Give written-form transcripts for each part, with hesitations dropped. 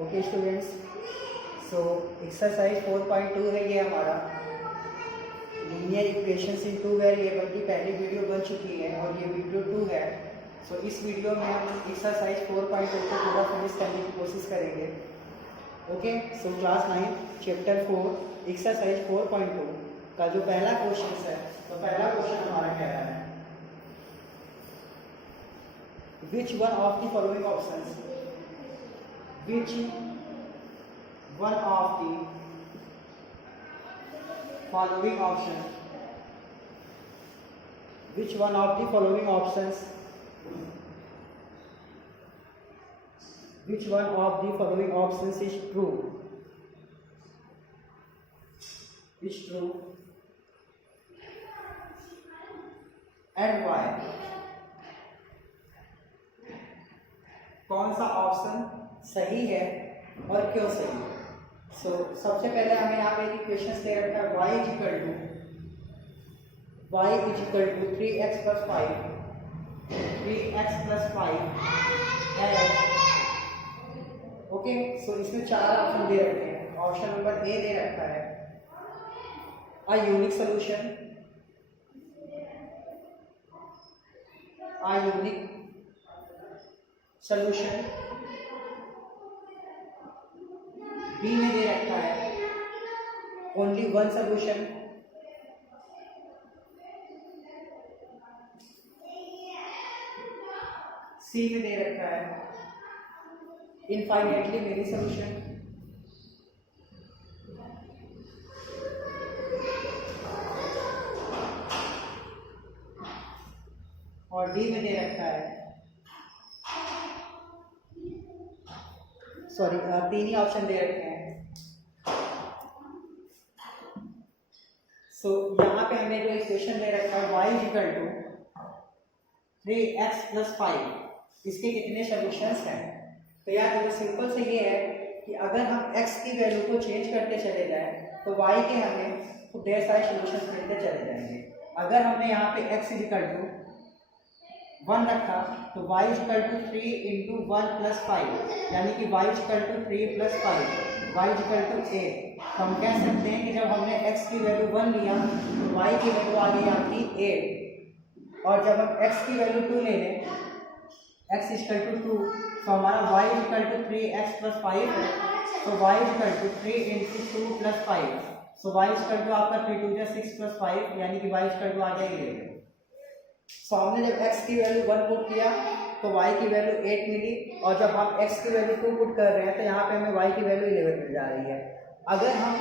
Okay students, so exercise 4.2 है ये हमारा लीनियर इक्वेशंस इन टू वेरिएबल की पहली वीडियो बन चुकी है और ये वीडियो 2 है। सो इस वीडियो में हम एक्सरसाइज 4.2 को पूरा फिनिश करने की कोशिश करेंगे। Okay, so class 9 chapter 4 exercise 4.2 का जो पहला क्वेश्चन है, तो पहला क्वेश्चन हमारा कह रहा है which one of the following options which one of the following options which one of the following options which one of the following options is true and why। कौन सा ऑप्शन सही है और क्यों सही है। सो सबसे पहले हमें यहाँ पे इक्वेशन दे रखा है y is equal to 3x plus 5 है। ओके, सो इसमें चार ऑप्शन दे रखे हैं। ऑप्शन नंबर ए दे रखा है अ यूनिक सोल्यूशन, बी में दे रखा है ओनली वन सोल्यूशन, सी में दे रखा है इनफाइनाइटली मेनी सोल्यूशन, और डी में दे रखा है तीन ही ऑप्शन दे रखे हैं। सो यहाँ पे हमें जो इक्वेशन दे रखा है y is equal to 3x plus 5, इसके कितने सोल्यूशंस हैं। तो यार देखो सिंपल से ये है कि अगर हम x की वैल्यू को चेंज करते चले जाएं तो y के हमें तो ढेर सारे सोल्यूशंस मिलते चले जाएंगे। अगर हमने यहाँ पे x इज इक्वल टू 1 रखा तो y is equal to 3 into 1 plus 5, यानी कि y is equal to 3 plus 5, y is equal to 8। तो हम कह सकते हैं कि जब हमने x की वैल्यू 1 लिया तो y की वैल्यू आ गई आपकी 8, और जब हम x की वैल्यू 2 ले लें, x इज इक्वल टू 2, तो हमारा y is equal to 3x plus 5 है। तो y is equal to 3 into 2 plus 5, so y is equal to आपका 3 2 6 प्लस 5, यानी कि y इज इक्वल टू आ गया 11। सो हमने जब x की वैल्यू 1 पुट किया तो y की वैल्यू 8 मिली, और जब हम x की वैल्यू 2 पुट कर रहे हैं तो यहाँ पे हमें y की वैल्यू 11 मिल जा रही है। अगर हम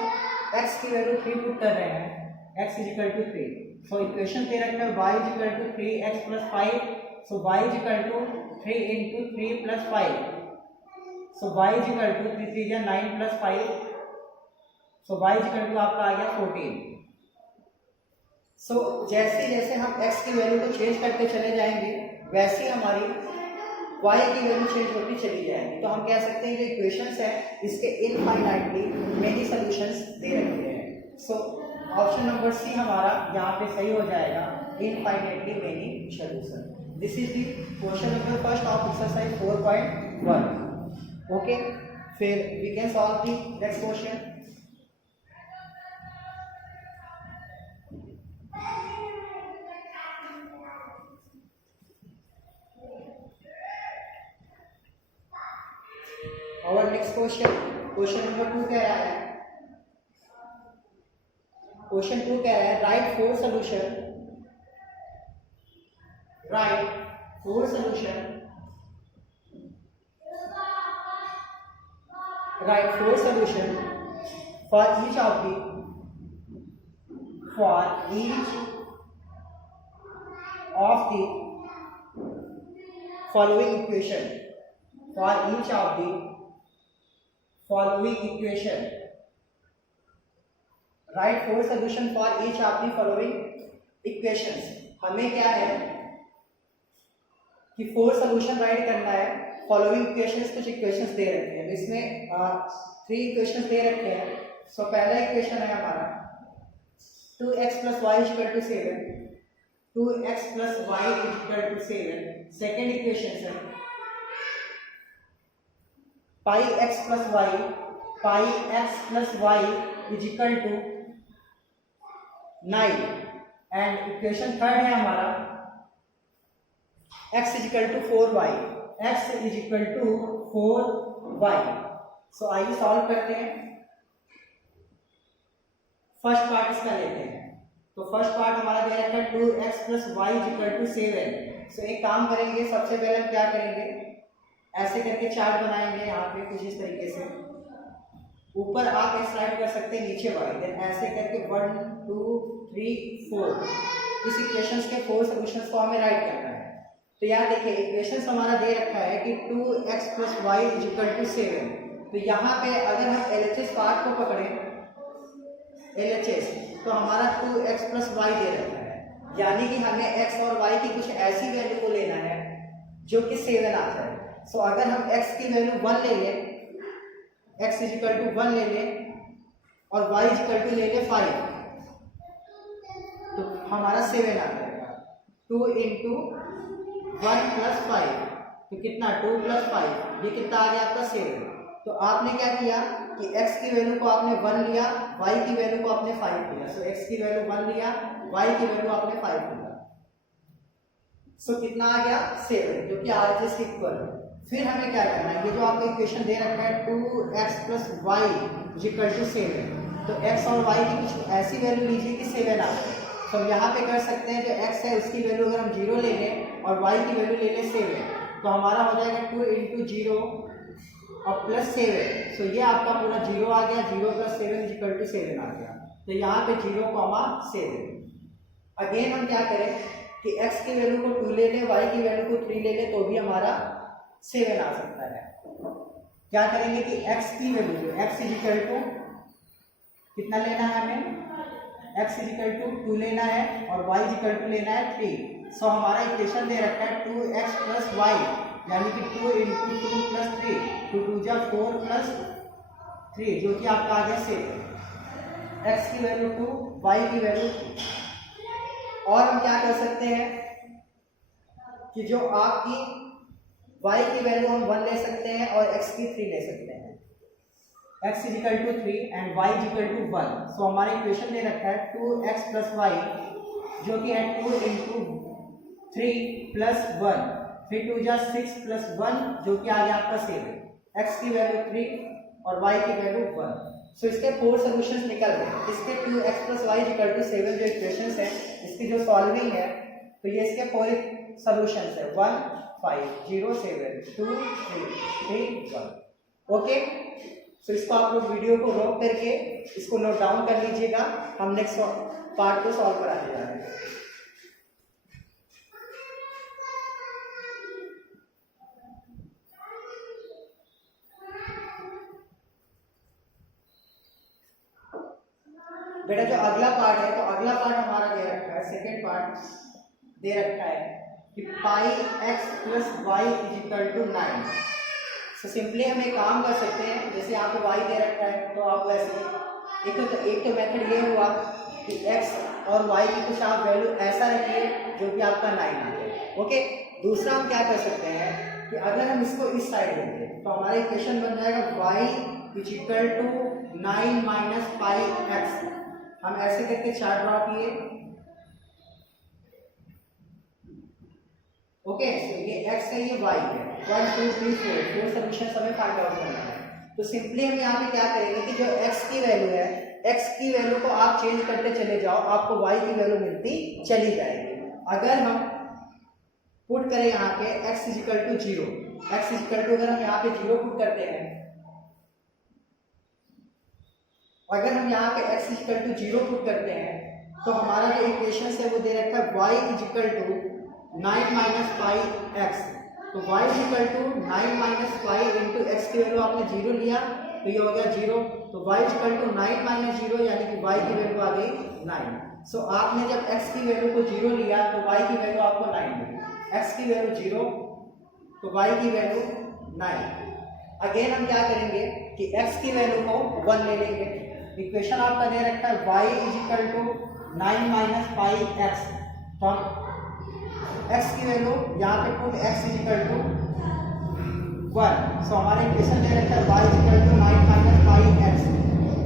x की वैल्यू 3 पुट कर रहे हैं, x is equal to 3, so equation दे रखा है y is equal to 3x plus 5, so y is equal to 3 into 3 plus 5, so y is equal to 3 3 या 9 plus 5, so y is equal to आपका आ गया 14। सो जैसे जैसे हम x की वैल्यू को चेंज करते चले जाएंगे वैसे हमारी y की वैल्यू चेंज होती चली जाएगी। तो हम कह सकते हैं जो इक्वेशंस है इसके इनफाइनाइटली मेनी सॉल्यूशंस दे रखे हैं। सो ऑप्शन नंबर सी हमारा यहाँ पे सही हो जाएगा, infinitely many solution. This is the question number first of exercise 4.1। Okay, फिर we can solve the next question. और नेक्स्ट क्वेश्चन नंबर 2 कह रहा है, क्वेश्चन 2 कह रहा है write four solution for each of the following equation write four solution for each of the following equations. हमें क्या है कि फोर सोल्यूशन राइट करना है। फॉलोइंग इक्वेशंस कुछ इक्वेशंस दे रखे हैं, इसमें 3 इक्वेशंस दे रखे हैं। सो पहला इक्वेशन है हमारा 2x plus y is equal to 7, 2x plus y is equal to 7। Second equation है pi x plus y is equal to 9 and equation third है हमारा x is equal to 4y, x is equal to 4y। So आइए solve करते हैं। First part इसका लेते हैं। तो फर्स्ट पार्ट हमारा दे रखा है 2x plus y is equal to 7। So एक काम करेंगे, सबसे पहले हम क्या करेंगे, ऐसे करके चार्ट बनाएंगे यहाँ पे कुछ इस तरीके से। ऊपर आप x राइट कर सकते हैं, नीचे y, देन ऐसे करके 1 2 3 4 इस इक्वेशंस के 4 सॉल्यूशंस को हमें राइट करना है। तो यहाँ देखिए इक्वेशंस हमारा दे रखा है कि 2x plus y is equal to 7। तो यहाँ पे अगर हम LHS पार्ट को पकड़ें, LHS, तो हमारा 2x प्लस वाई दे रखा है, यानी कि हमें x और y की कुछ ऐसी वैल्यू को लेना है जो कि 7 आ जाए। सो अगर हम x की वैल्यू 1 ले लें, x इज इक्वल टू 1 ले लें और y इज इक्वल टू ले लें 5, तो हमारा 7 आ जाएगा। 2 इंटू 1 प्लस 5, तो कितना 2 प्लस 5, ये कितना आ गया आपका 7। तो आपने क्या किया कि x की वैल्यू को आपने 1 लिया, y की वैल्यू को आपने 5 लिया। सो x की वैल्यू 1 लिया, y की वैल्यू आपने 5 लिया। सो कितना आ गया 7, जो कि RHS के इक्वल है। फिर हमें क्या करना है, ये जो आपका इक्वेशन दे रखा है 2x plus y is equal to 7, तो x और y की कुछ ऐसी वैल्यू लीजिए कि 7 आ जाए। तो हम यहाँ पे कर सकते हैं, जो x है उसकी वैल्यू अगर हम 0 ले लें और y की वैल्यू ले लें 7, तो हमारा हो जाएगा 2 इंटू 0 और प्लस 7। सो ये आपका पूरा 0 आ गया, 0 प्लस 7 इज इक्वल टू 7 आ गया। तो यहाँ पे 0,7। अगेन हम क्या करें कि x की वैल्यू को 2 ले लें, y की वैल्यू को 3 ले लें, तो भी हमारा 7 आ सकता है। क्या करेंगे कि x की value, x is equal to कितना लेना है हमें, x इज इक्वल टू 2 लेना है और y इज इक्वल टू लेना है 3। सो हमारा इक्वेशन दे रखा है 2x प्लस वाई, यानी कि 2 इंटू 2 प्लस 3, 2 2 जा 4 प्लस 3, जो कि आपका आ गया 7। x की वैल्यू 2, y की वैल्यू 3। और हम क्या कर सकते हैं कि जो आपकी y की वैल्यू हम 1 ले सकते हैं और x की 3 ले सकते हैं। x is equal to 3 and y is equal to 1। So हमारा इक्वेशन दे रखा है 2x प्लस वाई, जो कि है 2 इंटू 3 प्लस 1, 3 2 जा 6 प्लस 1, जो कि आ गया आपका 7। x की वैल्यू 3 और y की वैल्यू 1। सो इसके 4 सॉल्यूशंस निकल गए। इसके 2x plus y is equal to 7 जो इक्वेशंस है, इसकी जो सॉल्विंग है, तो ये इसके 4 सॉल्यूशंस है, 1 5 0 7 2 3 3 1। ओके, सो इसको आप लोग वीडियो को रोक करके इसको नोट डाउन कर लीजिएगा। हम नेक्स्ट पार्ट को सॉल्व कराने जा रहे हैं। बेटा जो अगला पार्ट है, तो अगला पार्ट हमारा दे रखा है, सेकेंड पार्ट दे रखा है कि pi x plus y is equal to 9। So simply हम एक काम कर सकते हैं, जैसे यहाँ पे y दे रखा है, तो आप वैसे एक तो मेथड ये हुआ कि x और y की कुछ आप वैल्यू ऐसा रखिए जो कि आपका 9 आ जाए। ओके, दूसरा हम क्या कर सकते हैं कि अगर हम इसको इस साइड लेंगे तो हमारा इक्वेशन बन जाएगा y is equal to 9 minus pi x. हम ऐसे करके चार्ट ड्रॉ किए। ओके, ये x है, ये y है, 1 2 3 4 सॉल्यूशंस हमें फाइंड आउट करना है। तो सिंपली हम यहाँ पे क्या करेंगे कि जो x की वैल्यू है, x की वैल्यू को आप चेंज करते चले जाओ, आपको y की वैल्यू मिलती चली जाएगी। अगर हम पुट करें यहाँ पे x is equal to 0, x is equal to अगर हम यहाँ पे 0 पुट करते हैं, अगर हम यहाँ पे x is equal to 0 put करते हैं, तो हमारा जो इक्वेशन है वो दे रखा है y is equal to 9 minus pi x. तो y is equal to 9 minus pi into x की वैल्यू आपने 0 लिया, तो ये हो गया 0। तो y is equal to 9 minus 0, यानी कि y की वैल्यू आ गई 9। सो आपने जब x की वैल्यू को 0 लिया तो y की वैल्यू आपको 9 मिली, x की वैल्यू 0 तो y की वैल्यू 9। अगेन हम क्या करेंगे कि x की वैल्यू को 1 ले लेंगे। इक्वेशन आपका दे रखा है y is equal to 9 minus pi x. तो हम x की वैल्यू यहाँ पे put x is equal to 1, so हमारा इक्वेशन दे रखा है y is equal to 9 minus pi x,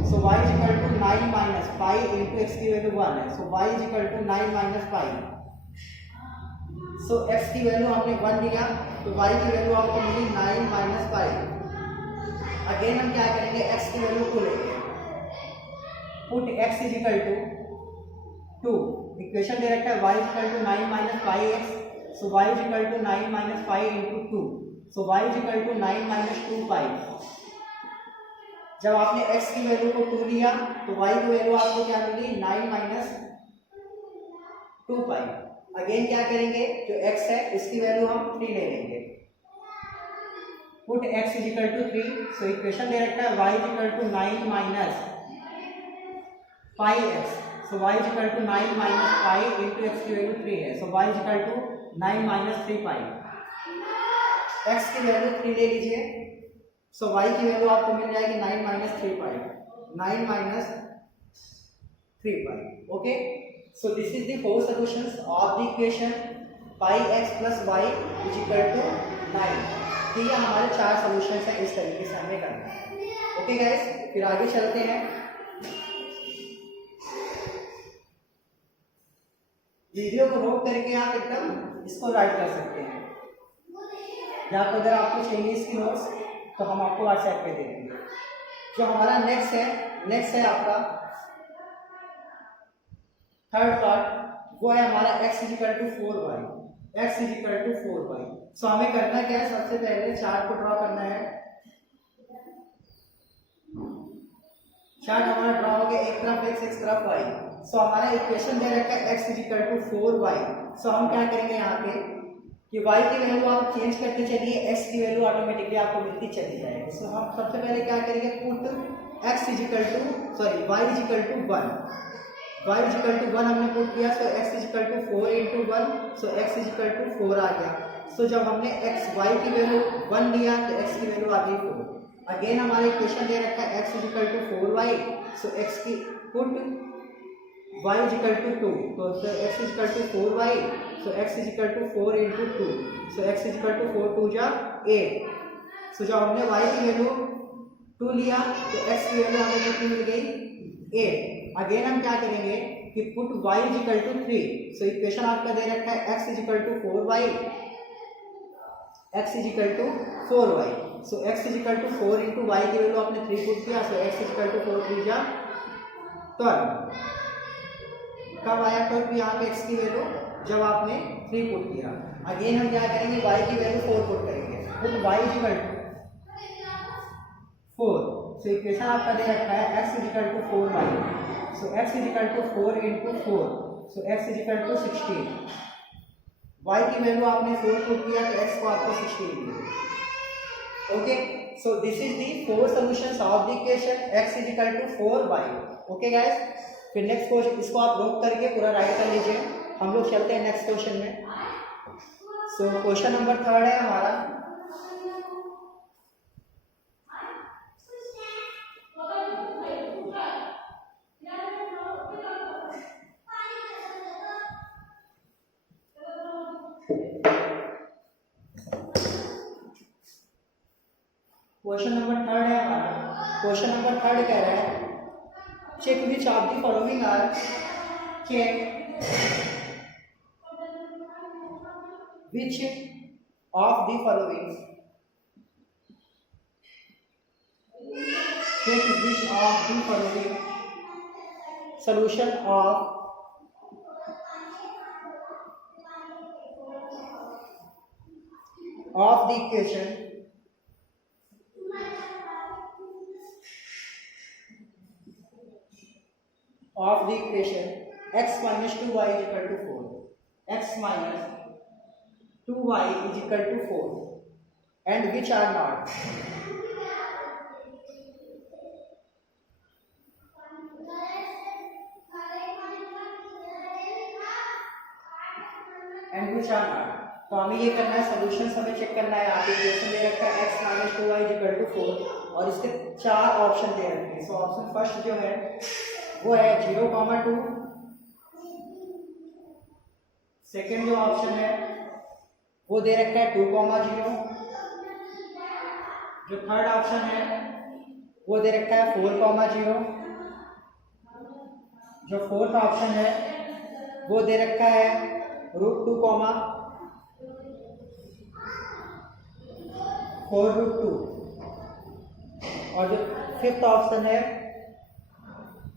so y is equal to 9 minus pi into x की वैल्यू 1 है, so y is equal to 9 minus pi, so x की value हमने 1 दिया तो y की वैल्यू आपको मिली 9 माइनस पाई। अगेन हम क्या करेंगे, x की वैल्यू को लेंगे, put x is equal to 2, equation दे रखा है y is equal to 9 minus pi x, so y is equal to 9 minus pi into 2, so y is equal to 9 minus 2 pi. जब आपने x की value को 2 लिया तो y की वैल्यू आपको क्या मिली 9 माइनस 2 पाई। अगेन क्या करेंगे, जो x है इसकी वैल्यू हम 3 ले लेंगे, put x is equal to 3, so equation दे रखा है y is equal to 9 minus pi x, so y is equal to 9 minus pi into x की वैल्यू 3 है, so y is equal to 9 minus 3 pi. x की value 3 ले लीजिए, सो y की value आपको मिल जाएगी 9 minus 3 pi, 9 minus 3 pi. Okay, so this is the 4 solutions of the equation pi x plus y is equal to 9। ठीक है, हमारे 4 सॉल्यूशंस हैं, इस तरीके से हमें करना है। ओके गाइस, फिर आगे चलते हैं। वीडियो को रोक करके आप एकदम इसको राइट कर सकते हैं, या तो अगर आपको चाहिए इसकी नोट्स तो हम आपको व्हाट्सएप पे दे देंगे। जो हमारा नेक्स्ट है आपका थर्ड पार्ट, वो है हमारा x is equal to 4y, x is equal to 4y। So हमें करना क्या है, सबसे पहले चार्ट को ड्रॉ करना है। चार्ट हमारा ड्रॉ हो गया, एक तरफ x एक तरफ y। सो हमारा इक्वेशन दे रखा है x is equal to 4y। So हम क्या करेंगे यहाँ पे कि y की वैल्यू आप चेंज करते चलिए, x की वैल्यू ऑटोमेटिकली आपको मिलती चली जाएगी। सो हम सबसे पहले क्या करेंगे, put x is equal to sorry y is equal to 1, y is equal to 1 हमने पुट किया, so x is equal to 4 into 1, so x is equal to 4 आ गया। सो जब हमने y की वैल्यू 1 लिया तो x की वैल्यू आ गई 4। अगेन हमारा इक्वेशन दे रखा है x is equal to 4y, so x की put y is equal to 2, तो x is equal to 4y, so x is equal to 4 into 2, so x is equal to 4 2 जा 8। सो जब हमने y की वैल्यू 2 लिया तो x की value हमें कितनी मिल गई 8। अगेन हम क्या करेंगे कि put y is equal to 3, so equation आपका दे रखा है x is equal to 4y, x is equal to 4y, so x is equal to 4 into y की वैल्यू आपने 3 पुट किया, so x is equal to 4 3 जा 12। कब आया 12 यहाँ पे x की वैल्यू, जब आपने 3 पुट किया। अगेन हम क्या करेंगे, y की वैल्यू 4 पुट करेंगे, put y is equal to 4, so equation आपका दे रखा है x is equal to 4y, so x is equal to 4 into 4, so x is equal to 16। y की वैल्यू आपने 4 पुट किया तो x को आपको 16 मिली। Okay, so this is the 4 solutions of the equation x is equal to 4y। Okay guys, फिर next question, इसको आप नोट करके पूरा राइट कर लीजिए। हम लोग चलते हैं नेक्स्ट क्वेश्चन में। सो क्वेश्चन नंबर 3 है हमारा, क्वेश्चन नंबर 3 है हमारा। क्वेश्चन नंबर 3 कह रहा है, check which of the following are check which of the following check which of the following solution of the equation x minus 2y is equal to 4, x minus 2y is equal to 4, and which are not. And which are not. तो हमें ये करना है, solution हमें check करना है। आगे equation दे रखा है x minus 2y is equal to 4 और इसके 4 ऑप्शन दे रखे हैं। सो ऑप्शन फर्स्ट जो है वो है 0,2, सेकेंड जो ऑप्शन है वो दे रखा है 2,0, जो थर्ड ऑप्शन है वो दे रखा है 4,0। जो फोर्थ ऑप्शन है वो दे रखा है √2, 4√2। और जो फिफ्थ ऑप्शन है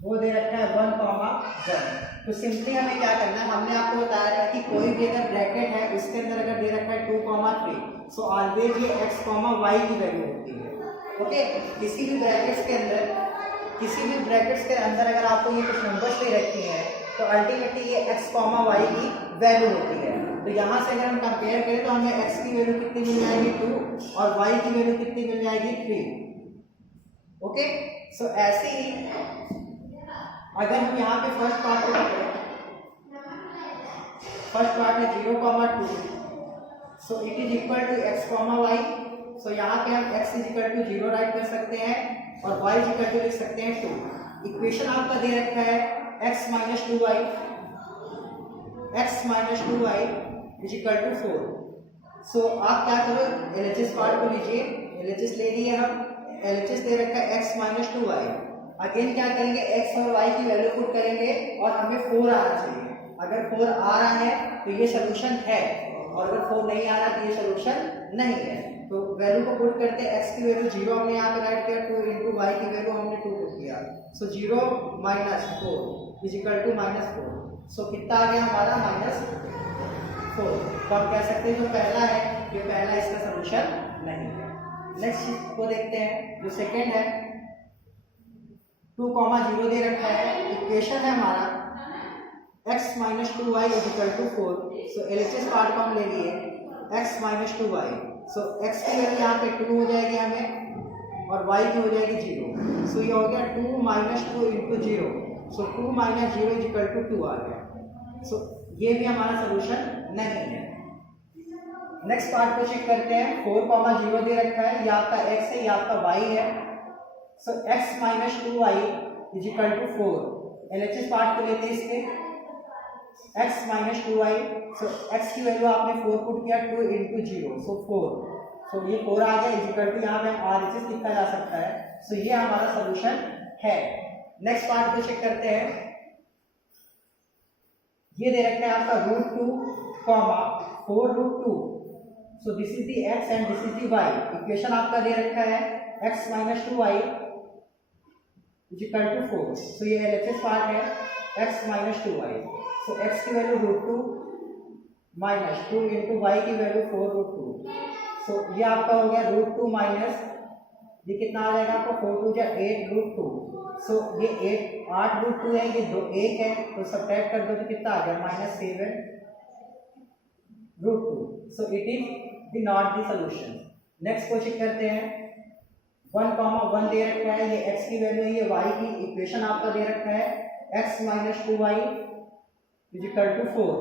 वो दे रखा है 1,1। तो सिंपली हमें क्या करना है, हमने आपको बताया था कि कोई भी अगर ब्रैकेट है उसके अंदर अगर दे रखा है 2,3, सो ऑलवेज ये x, y की वैल्यू होती है। ओके, किसी भी ब्रैकेट्स के अंदर अगर आपको ये कुछ नंबर्स दे रखी हैं तो अल्टीमेटली ये x, y की वैल्यू होती है। तो यहाँ से अगर हम कंपेयर करें तो हमें x की वैल्यू कितनी मिल जाएगी 2 और y की वैल्यू कितनी मिल जाएगी 3। ओके, सो ऐसे ही अगर हम यहाँ पे फर्स्ट पार्ट को करें, फर्स्ट पार्ट है 0,2, so it is equal to x, y। So यहाँ पे हम x is equal to 0 write कर सकते हैं और y इज इक्वल टू लिख सकते हैं 2। इक्वेशन आपका दे रखा है x minus 2y is equal to 4। So आप क्या करो, LHS पार्ट को लीजिए, LHS ले लिए हम, LHS दे रखा है x माइनस 2y। अगेन क्या करेंगे, x और y की वैल्यू पुट करेंगे और हमें 4 आना चाहिए। अगर 4 आ रहा है तो ये सोल्यूशन है और अगर 4 नहीं आ रहा तो ये सोल्यूशन नहीं है। तो वैल्यू को पुट करते हैं, x की वैल्यू 0 हमने यहाँ पे राइट किया, 2 इंटू y की वैल्यू हमने 2 पुट किया। सो 0 माइनस 4 इज इक्वल टू -4। सो कितना आ गया हमारा -4। तो हम कह सकते हैं जो पहला है ये पहला इसका सोल्यूशन नहीं है। नेक्स्ट चीज को देखते हैं, जो सेकेंड है 2,0 दे रखा है। इक्वेशन है हमारा x minus 2y is equal to 4। So LHS part को हम ले लिए x minus 2y। So x की वैल्यू यहाँ पे 2 हो जाएगी हमें और y की हो जाएगी 0। सो ये हो गया 2 minus 2 into 0। So 2 minus 0 is equal to 2 आ गया। सो ये भी हमारा सोल्यूशन नहीं है। नेक्स्ट पार्ट को चेक करते हैं, 4,0 दे रखा है, ये आपका x है, ये आपका y है। So x minus 2y is equal to 4। LHS part को लेते हैं इसके x minus 2y। So x की वैल्यू आपने 4 पुट किया, 2 इंटू 0 सो 4। सो ये 4 आ गया इज इक्वल टू, यहाँ पे RHS लिखा जा सकता है। सो ये हमारा सोल्यूशन है। नेक्स्ट पार्ट को चेक करते हैं, ये दे रखा है आपका √2, 4√2। So this is the x and this is the y। Equation आपका दे रखा है x minus 2y is equal to 4। So ये LHS पार्ट है x minus 2y। So x की वैल्यू √2 माइनस 2 इंटू y की वैल्यू 4√2। सो ये आपका हो गया √2 माइनस, ये कितना आ जाएगा आपको, 4 2 जा 8√2। सो ये 8√2 है, ये 1 है, तो सब्ट्रैक्ट कर दो तो कितना आ गया -7√2। सो it is not the solution. Next को चेक करते हैं, 1,1 दे रखा है, ये x की वैल्यू है, ये y की। इक्वेशन आपका दे रखा है x minus 2y is equal to 4।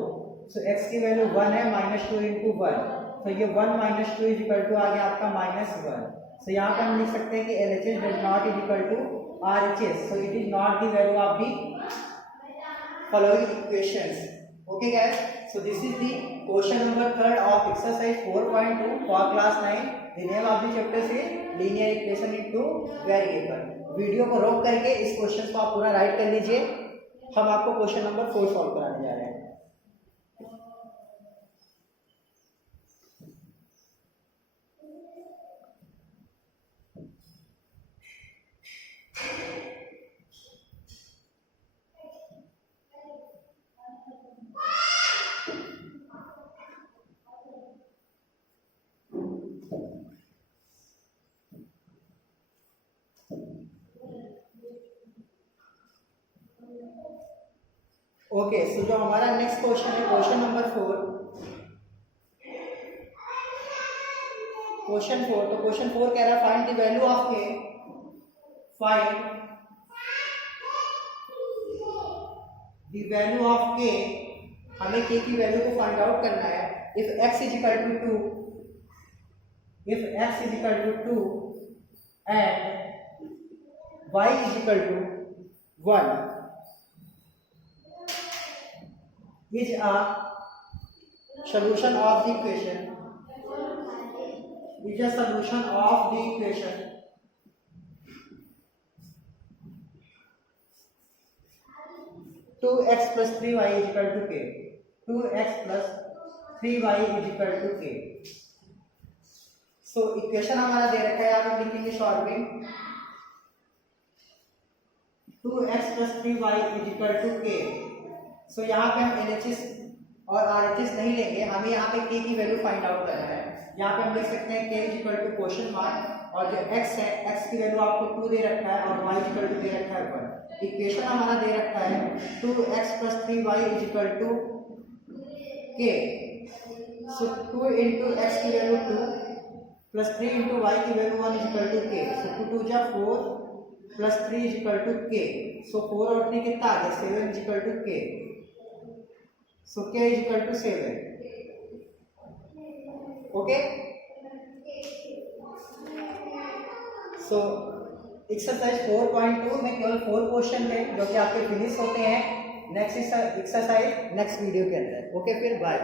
So x की वैल्यू 1 है, -2 इंटू 1। तो ये 1 माइनस 2 इज इक्वल टू आ गया आपका -1। सो यहाँ पे हम लिख सकते हैं कि LHS does not is equal to RHS। So it is not the value of the following equations. Okay guys, so this is the question number 3 of exercise 4.2 for class 9. The name of the chapter is linear equation in two variable. Video को रोक करके इस question को आप पूरा right कर लीजिए। हम आपको क्वेश्चन नंबर 4 सॉल्व कराने जा रहे हैं। ओके, सो जो हमारा नेक्स्ट क्वेश्चन है क्वेश्चन नंबर 4। क्वेश्चन 4, तो क्वेश्चन 4 कह रहा है find the value of k। Find the value of k। हमें k की वैल्यू को फाइंड आउट करना है। If x is equal to 2, if x is equal to 2 and y is equal to 1 is a solution of the equation is a solution of the equation 2x plus 3y is equal to k. 2x plus 3y is equal to k. So equation हमारा दे रखा है, आप हम लिखेंगे short में 2x plus 3y is equal to k. सो यहाँ पे हम LHS और RHS नहीं लेंगे, हमें यहाँ पे k की वैल्यू फाइंड आउट करना है. यहाँ पे हम लिख सकते हैं k is equal to question mark और जो x है, x की वैल्यू आपको 2 दे रखा है और y is equal to दे रखा है 1. इक्वेशन हमारा दे रखा है 2x plus 3y is equal to k. So 2 into x की वैल्यू 2 plus 3 into y की value 1 is equal to k. सो 2 2 जा 4 plus 3 is equal to k. सो 4 और 3 कितना आ गया, 7 is equal to k. So k is equal to 7. Okay. So exercise 4.2 में केवल 4 question थे जो कि आपके फिनिश होते हैं. नेक्स्ट एक्सरसाइज नेक्स्ट वीडियो के अंदर. ओके, फिर बाय.